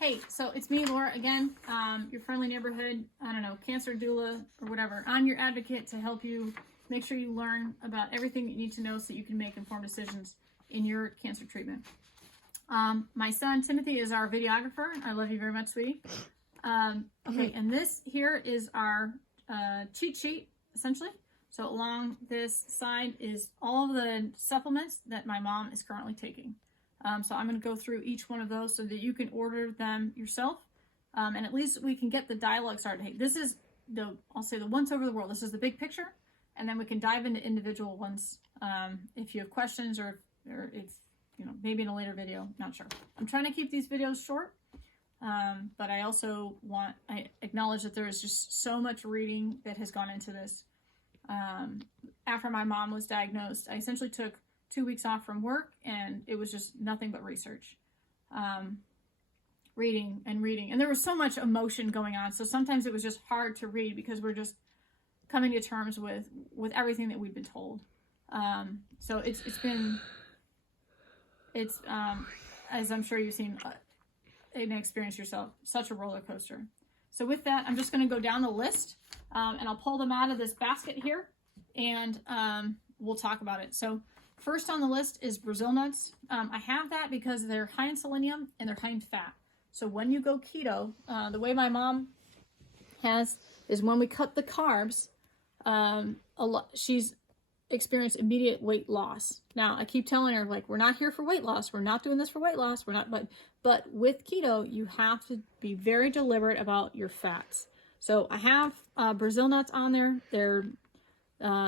Hey, so it's me, Laura, again, your friendly neighborhood, I don't know, cancer doula or whatever. I'm your advocate to help you make sure you learn about everything you need to know so you can make informed decisions in your cancer treatment. My son, Timothy, is our videographer. I love you very much, sweetie. Okay, and this here is our cheat sheet, essentially. So along this side is all of the supplements that my mom is currently taking. So I'm going to go through each one of those so that you can order them yourself. And at least we can get the dialogue started. Hey, this is I'll say the once over the world. This is the big picture. And then we can dive into individual ones if you have questions or if, you know, maybe in a later video, not sure. I'm trying to keep these videos short, but I also I acknowledge that there is just so much reading that has gone into this. After my mom was diagnosed, I essentially took 2 weeks off from work, and it was just nothing but research, reading and reading. And there was so much emotion going on. So sometimes it was just hard to read because we're just coming to terms with everything that we've been told. So it's as I'm sure you've seen and experienced yourself, such a roller coaster. So with that, I'm just going to go down the list, and I'll pull them out of this basket here, and we'll talk about it. So first on the list is Brazil nuts. I have that because they're high in selenium and they're high in fat. So when you go keto, the way my mom has is when we cut the carbs, she's experienced immediate weight loss. Now I keep telling her, like, we're not here for weight loss. We're not doing this for weight loss. We're not, but with keto, you have to be very deliberate about your fats. So I have Brazil nuts on there. They're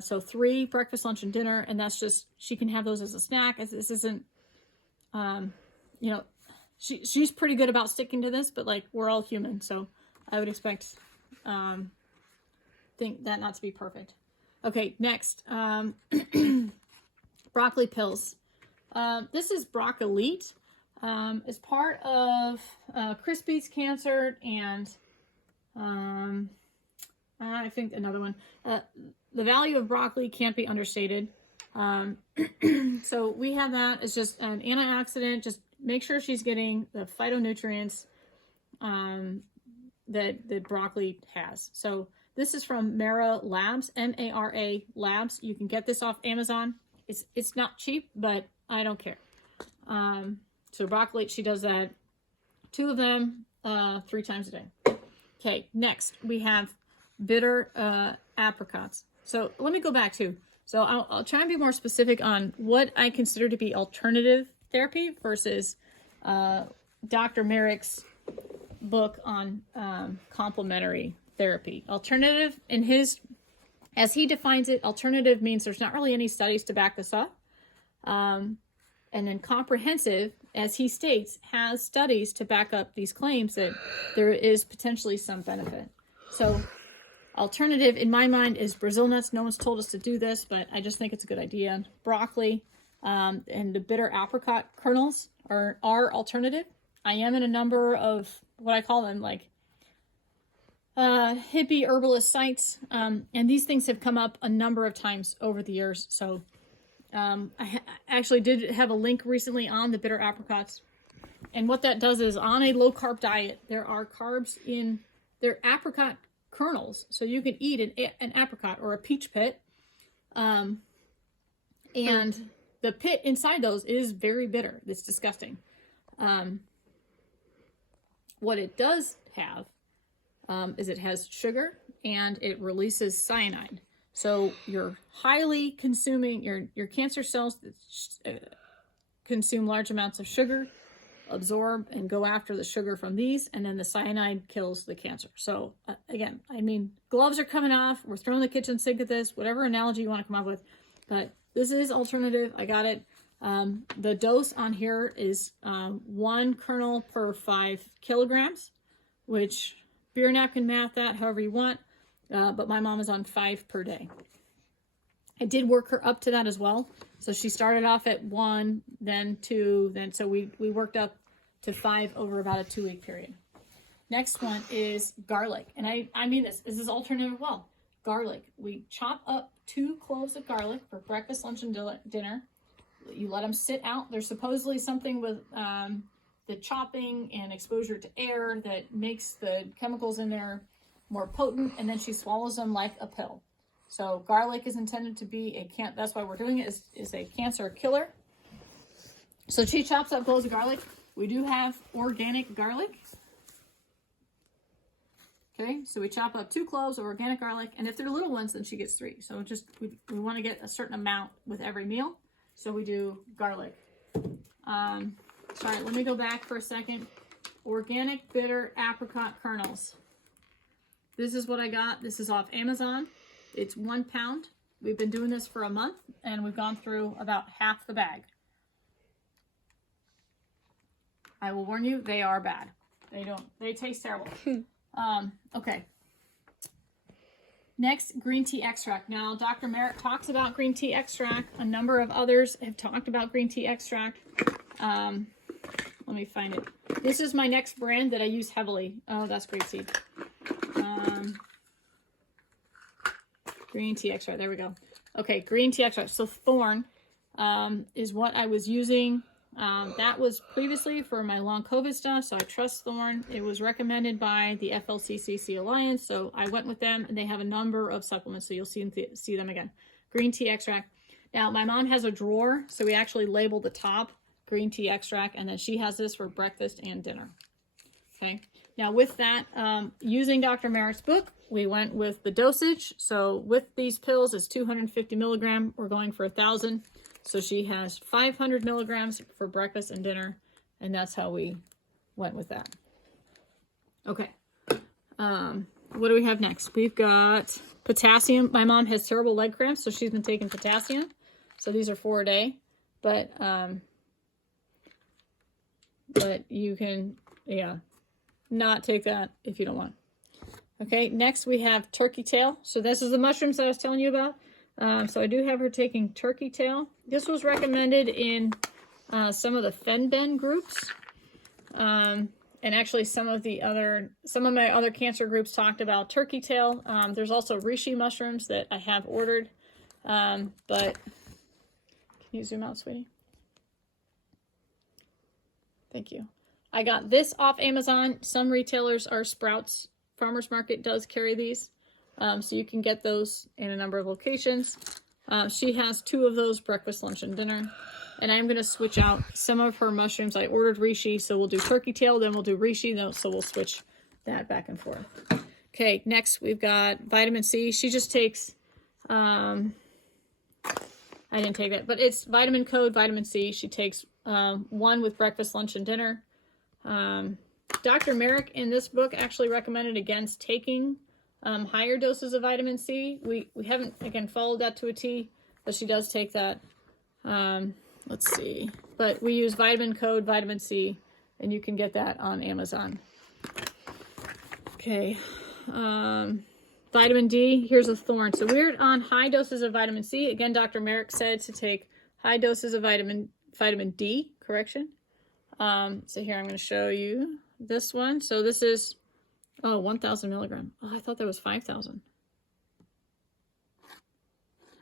so 3 breakfast, lunch, and dinner, and that's just, she can have those as a snack. This isn't, you know, she's pretty good about sticking to this, but like, we're all human, so I would expect, think that not to be perfect. Okay, next, broccoli pills. This is Broccolite. It's part of Crispy's Cancer and I think another one. The value of broccoli can't be understated. So we have that. It's just an antioxidant. Just make sure she's getting the phytonutrients that broccoli has. So this is from Mara Labs, M-A-R-A Labs. You can get this off Amazon. It's not cheap, but I don't care. So broccoli, she does that. 2 of them 3 times a day. Okay, next we have bitter apricots. So let me go back too. So I'll try and be more specific on what I consider to be alternative therapy versus Dr. Marik's book on complementary therapy. Alternative, in his, as he defines it, alternative means there's not really any studies to back this up. And then comprehensive, as he states, has studies to back up these claims that there is potentially some benefit. So alternative, in my mind, is Brazil nuts. No one's told us to do this, but I just think it's a good idea. Broccoli and the bitter apricot kernels are alternative. I am in a number of what I call them, like hippie herbalist sites, and these things have come up a number of times over the years. So I actually did have a link recently on the bitter apricots, and what that does is, on a low carb diet, there are carbs in their apricot kernels, so you can eat an apricot or a peach pit, and the pit inside those is very bitter. It's disgusting. What it does have is it has sugar and it releases cyanide. So you're highly consuming, your cancer cells that consume large amounts of sugar absorb and go after the sugar from these, and then the cyanide kills the cancer. So again, I mean, gloves are coming off. We're throwing the kitchen sink at this, whatever analogy you want to come up with, but this is alternative. I got it. The dose on here is 1 kernel per 5 kilograms, which beer napkin math that however you want, but my mom is on 5 per day. I did work her up to that as well. So she started off at 1, then 2, then so we worked up to 5 over about a 2-week period. Next one is garlic. And I mean this is alternative well. Garlic. We chop up 2 cloves of garlic for breakfast, lunch, and dinner. You let them sit out. There's supposedly something with the chopping and exposure to air that makes the chemicals in there more potent, and then she swallows them like a pill. So garlic is intended to be that's why we're doing it, is a cancer killer. So she chops up cloves of garlic. We do have organic garlic. Okay, so we chop up 2 cloves of organic garlic, and if they're little ones, then she gets 3. So just we want to get a certain amount with every meal, so we do garlic. Sorry, let me go back for a second. Organic bitter apricot kernels. This is what I got. This is off Amazon. It's 1 pound. We've been doing this for a month, and we've gone through about half the bag. I will warn you, they are bad. They taste terrible. Okay. Next, green tea extract. Now, Dr. Marik talks about green tea extract. A number of others have talked about green tea extract. Let me find it. This is my next brand that I use heavily. Oh, that's great seed. Green tea extract. There we go. Okay, green tea extract. So Thorn is what I was using. That was previously for my long COVID stuff, so I trust Thorn. It was recommended by the FLCCC Alliance, so I went with them, and they have a number of supplements, so you'll see them again. Green tea extract. Now, my mom has a drawer, so we actually label the top green tea extract, and then she has this for breakfast and dinner. Okay. Now, with that, using Dr. Marik's book, we went with the dosage. So with these pills, it's 250 milligram. We're going for 1,000. So she has 500 milligrams for breakfast and dinner, and that's how we went with that. Okay. What do we have next? We've got potassium. My mom has terrible leg cramps, so she's been taking potassium. So these are 4 a day, but you can, not take that if you don't want. Okay, next we have turkey tail. So this is the mushrooms that I was telling you about. So I do have her taking turkey tail. This was recommended in some of the FenBen groups. And actually some of my other cancer groups talked about turkey tail. There's also reishi mushrooms that I have ordered. But can you zoom out, sweetie? Thank you. I got this off Amazon. Some retailers are Sprouts. Farmers Market does carry these. So you can get those in a number of locations. She has 2 of those, breakfast, lunch, and dinner. And I'm going to switch out some of her mushrooms. I ordered reishi, so we'll do turkey tail, then we'll do reishi, so we'll switch that back and forth. Okay, next we've got vitamin C. She just takes, I didn't take that, but it's vitamin code, vitamin C. She takes 1 with breakfast, lunch, and dinner. Dr. Marik in this book actually recommended against taking higher doses of vitamin C. We haven't, again, followed that to a T, but she does take that. Let's see. But we use vitamin code, vitamin C, and you can get that on Amazon. Okay. Vitamin D, here's a Thorn. So we're on high doses of vitamin C. Again, Dr. Marik said to take high doses of vitamin D, correction. So here I'm going to show you this one. So this is, 1,000 milligram. Oh, I thought that was 5,000.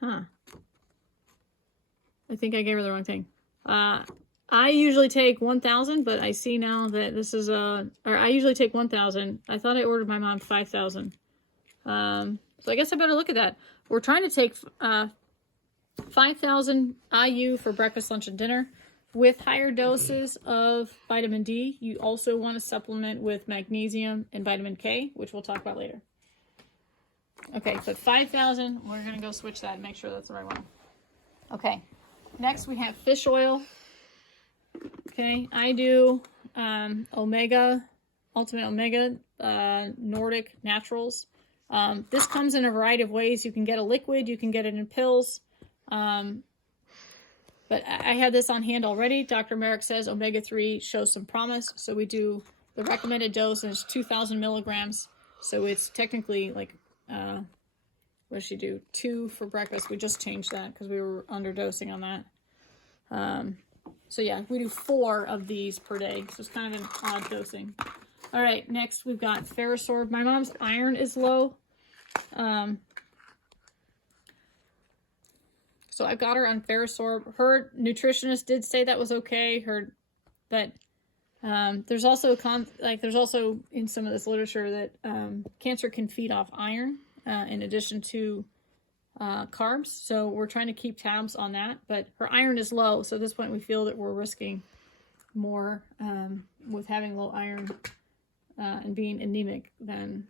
Huh. I think I gave her the wrong thing. I usually take 1,000, but I see now that this is I usually take 1,000. I thought I ordered my mom 5,000. So I guess I better look at that. We're trying to take 5,000 IU for breakfast, lunch, and dinner. With higher doses of vitamin D, you also want to supplement with magnesium and vitamin K, which we'll talk about later. Okay, but 5,000, we're going to go switch that and make sure that's the right one. Okay, next we have fish oil. Okay, I do Omega, Ultimate Omega, Nordic Naturals. This comes in a variety of ways. You can get a liquid, you can get it in pills. But I had this on hand already. Dr. Marik says omega-3 shows some promise. So we do the recommended dose is 2,000 milligrams. So it's technically like, what does she do? 2 for breakfast. We just changed that because we were underdosing on that. So yeah, we do 4 of these per day. So it's kind of an odd dosing. All right, next we've got Ferrosorb. My mom's iron is low. So I got her on Ferrosorb. Her nutritionist did say that was okay. But There's also there's also in some of this literature that cancer can feed off iron in addition to carbs. So we're trying to keep tabs on that. But her iron is low, so at this point we feel that we're risking more with having low iron and being anemic than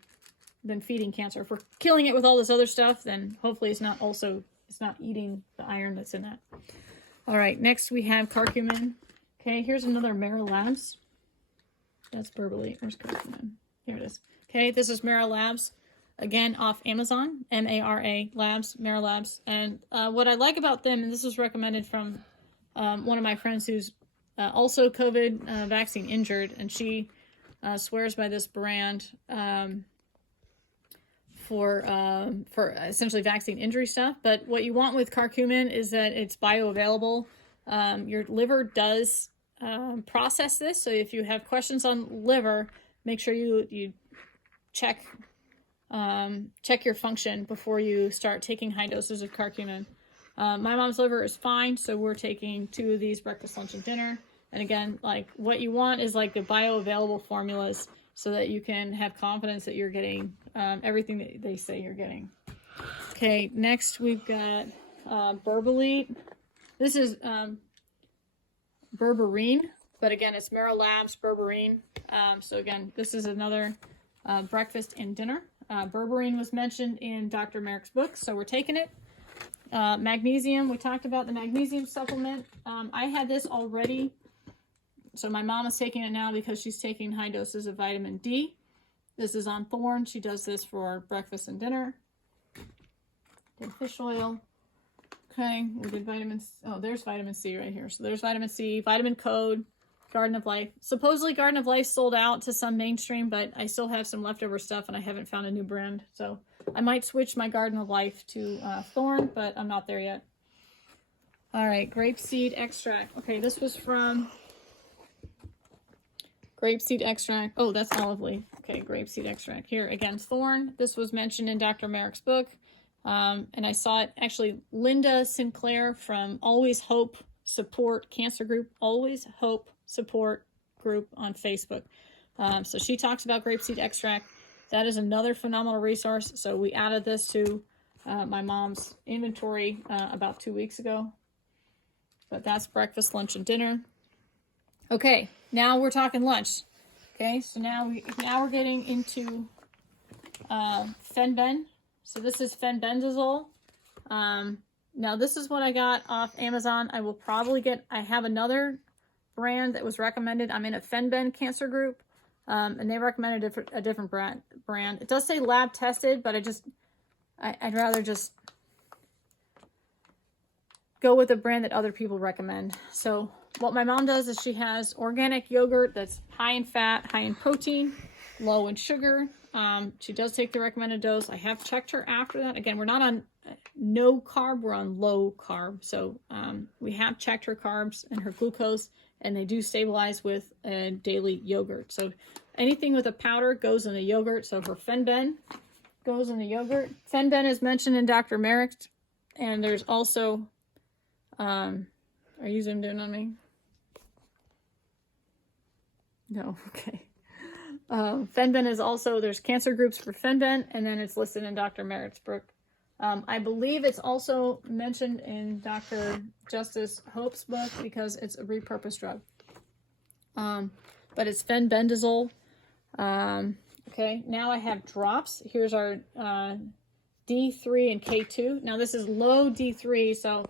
feeding cancer. If we're killing it with all this other stuff, then hopefully it's not eating the iron that's in that. All right, next we have curcumin. Okay, here's another Mara Labs. That's berberine. Where's curcumin? Here it is. Okay, this is Mara Labs. Again, off Amazon. M-A-R-A Labs, Mara Labs. And what I like about them, and this was recommended from one of my friends who's also COVID vaccine injured, and she swears by this brand for essentially vaccine injury stuff. But what you want with curcumin is that it's bioavailable. Your liver does process this, so if you have questions on liver, make sure you check your function before you start taking high doses of curcumin. My mom's liver is fine, so we're taking 2 of these breakfast, lunch, and dinner. And again, like, what you want is like the bioavailable formulas so that you can have confidence that you're getting everything that they say you're getting. Okay, next we've got berberine. This is berberine, but again, it's Mara Labs berberine. So again, this is another breakfast and dinner. Berberine was mentioned in Dr. Marik's book, so we're taking it. Magnesium, we talked about the magnesium supplement. I had this already, so my mom is taking it now because she's taking high doses of vitamin D. This is on Thorn. She does this for breakfast and dinner. Did fish oil. Okay, we did vitamins. Oh, there's vitamin C right here. So there's vitamin C, vitamin code, Garden of Life. Supposedly Garden of Life sold out to some mainstream, but I still have some leftover stuff and I haven't found a new brand. So I might switch my Garden of Life to Thorn, but I'm not there yet. All right, grapeseed extract. Okay, this was from grapeseed extract. Oh, that's olive leaf. Okay, grapeseed extract. Here, again, Thorn. This was mentioned in Dr. Marik's book. And I saw it, actually, Linda Sinclair from Always Hope Support Cancer Group, Always Hope Support Group on Facebook. So she talks about grapeseed extract. That is another phenomenal resource. So we added this to my mom's inventory about 2 weeks ago. But that's breakfast, lunch, and dinner. Okay, now we're talking lunch. Okay, so now we're getting into Fenben. So this is fenbendazole. Now this is what I got off Amazon. I will probably I have another brand that was recommended. I'm in a Fenben cancer group, and they recommended a different brand. It does say lab tested, but I'd rather just go with a brand that other people recommend. So what my mom does is she has organic yogurt that's high in fat, high in protein, low in sugar. She does take the recommended dose. I have checked her after that. Again, we're not on no carb, we're on low carb. So we have checked her carbs and her glucose, and they do stabilize with a daily yogurt. So anything with a powder goes in the yogurt. So her Fenben goes in the yogurt. Fenben is mentioned in Dr. Marik, and there's also, are you zoomed in on me? No, okay. Fenben is also, there's cancer groups for Fenben, and then it's listed in Dr. Marik's book. I believe it's also mentioned in Dr. Justice Hope's book because it's a repurposed drug. But it's fenbendazole. Okay, now I have drops. Here's our D3 and K2. Now this is low D3, so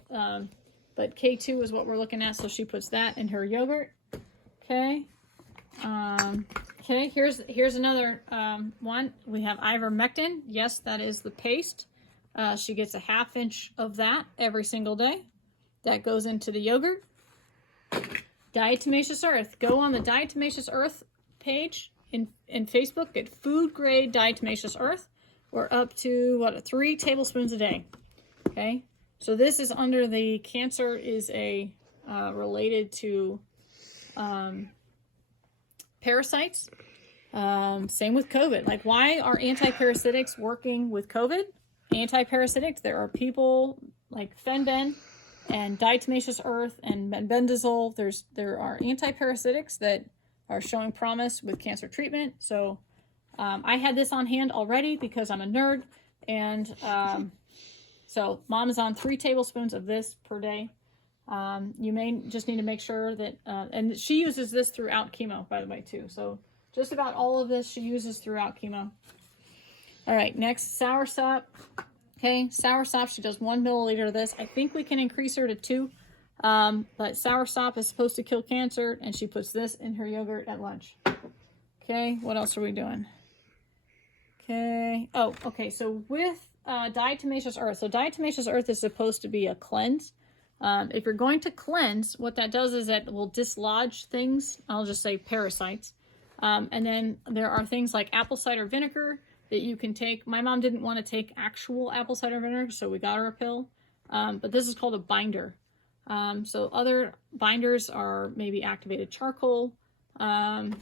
but K2 is what we're looking at, so she puts that in her yogurt. Okay. Okay, here's another one. We have ivermectin. Yes, that is the paste. She gets a 1/2 inch of that every single day. That goes into the yogurt. Diatomaceous earth. Go on the Diatomaceous earth page in Facebook. Get food grade diatomaceous earth. We're up to 3 tablespoons a day. Okay, so this is under the cancer is related to parasites. Same with COVID. Like, why are antiparasitics working with COVID? Antiparasitics, there are people like Fenben and diatomaceous earth and bendazole. There are antiparasitics that are showing promise with cancer treatment. So I had this on hand already because I'm a nerd. And so mom is on 3 tablespoons of this per day. You may just need to make sure that, and she uses this throughout chemo, by the way, too. So just about all of this she uses throughout chemo. All right, next, soursop. Okay, soursop, she does 1 milliliter of this. I think we can increase her to 2, but soursop is supposed to kill cancer, and she puts this in her yogurt at lunch. Okay, what else are we doing? Okay, oh, okay, so with diatomaceous earth. So diatomaceous earth is supposed to be a cleanse. If you're going to cleanse, what that does is that it will dislodge things. I'll just say parasites. And then there are things like apple cider vinegar that you can take. My mom didn't want to take actual apple cider vinegar, so we got her a pill. But this is called a binder. So other binders are maybe activated charcoal. I'm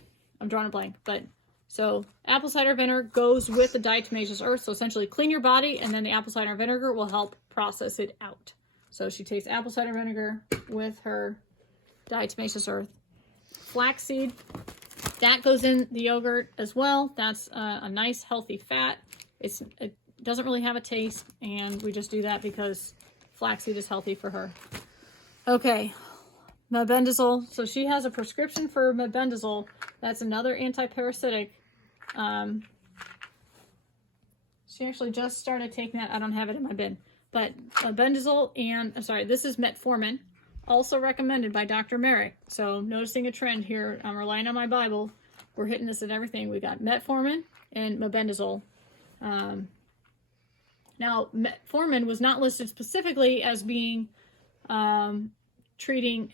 drawing a blank, but so apple cider vinegar goes with the diatomaceous earth. So essentially clean your body, and then the apple cider vinegar will help process it out. So she takes apple cider vinegar with her diatomaceous earth. Flaxseed, that goes in the yogurt as well. That's a nice healthy fat. It doesn't really have a taste, and we just do that because flaxseed is healthy for her. Okay, mebendazole. So she has a prescription for mebendazole. That's another antiparasitic. She actually just started taking that. I don't have it in my bin. But mebendazole and, I'm sorry, this is metformin, also recommended by Dr. Marik. So noticing a trend here, I'm relying on my Bible. We're hitting this at everything. We got metformin and mebendazole. Now, metformin was not listed specifically as being treating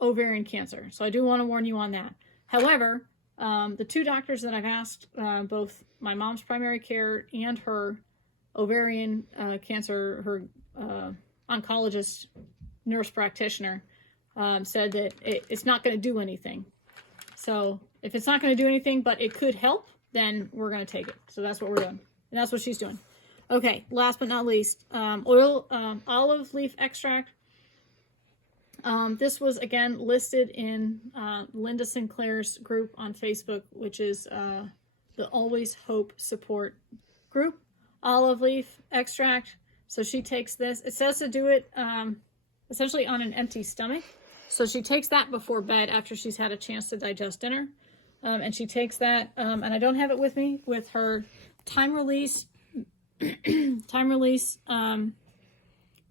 ovarian cancer. So I do want to warn you on that. However, the 2 doctors that I've asked, both my mom's primary care and her ovarian cancer, her oncologist, nurse practitioner, said that it's not going to do anything. So if it's not going to do anything, but it could help, then we're going to take it. So that's what we're doing. And that's what she's doing. Okay, last but not least, olive leaf extract. This was, again, listed in Linda Sinclair's group on Facebook, which is the Always Hope support group. Olive leaf extract. So she takes this. It says to do it essentially on an empty stomach. So she takes that before bed after she's had a chance to digest dinner. And she takes that, and I don't have it with me, with her time release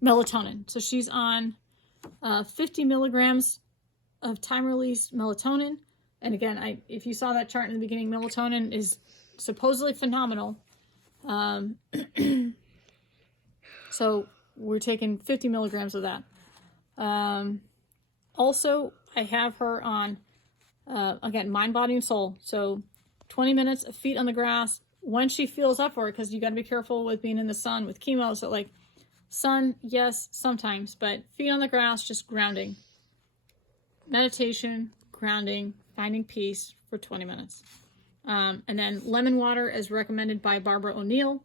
melatonin. So she's on 50 milligrams of time release melatonin. And again, if you saw that chart in the beginning, melatonin is supposedly phenomenal. So we're taking 50 milligrams of that. Also, I have her on, again, mind, body, and soul. So 20 minutes of feet on the grass when she feels up for it, because you got to be careful with being in the sun with chemo. So like sun, yes, sometimes, but feet on the grass, just grounding. Meditation, grounding, finding peace for 20 minutes. And then lemon water as recommended by Barbara ONeill.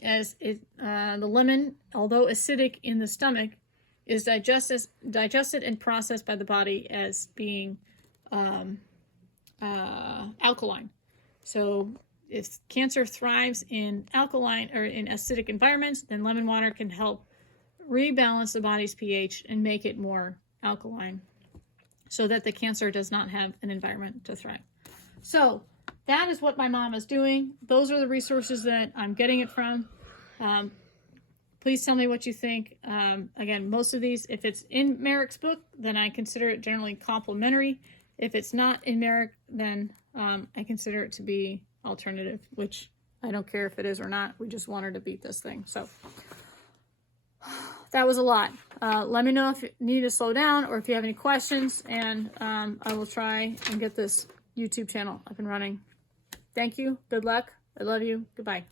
As the lemon, although acidic in the stomach, is digested and processed by the body as being alkaline. So if cancer thrives in alkaline or in acidic environments, then lemon water can help rebalance the body's pH and make it more alkaline so that the cancer does not have an environment to thrive. So that is what my mom is doing. Those are the resources that I'm getting it from. Please tell me what you think. Again, most of these, if it's in Marik's book, then I consider it generally complimentary. If it's not in Marik, then I consider it to be alternative, which I don't care if it is or not. We just want her to beat this thing. So that was a lot. Let me know if you need to slow down or if you have any questions, and I will try and get this YouTube channel up and running. Thank you. Good luck. I love you. Goodbye.